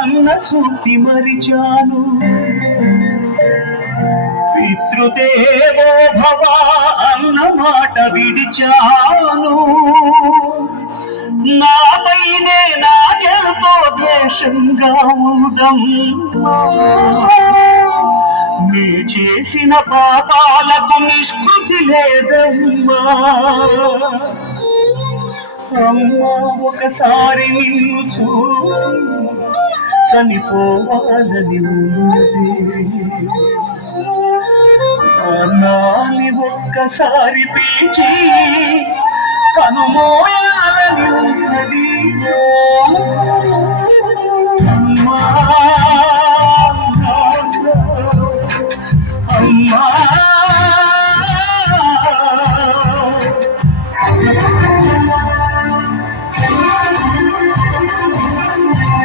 అన్న సూక్తి మరిచాను. పితృదేవో భవ అన్న మాట విడిచాను. నాపైనే నాకెంతో ద్వేషంగా ఉందమ్మా. నీ చేసిన పాపాలకు నిష్కృతి లేదమ్మా. అమ్మా ఒకసారి నిన్ను చూసి చనిపోవాలని ఉన్నది. నాన్ని ఒక్కసారి పిలిచి కనుమోయాలని ఉన్నది.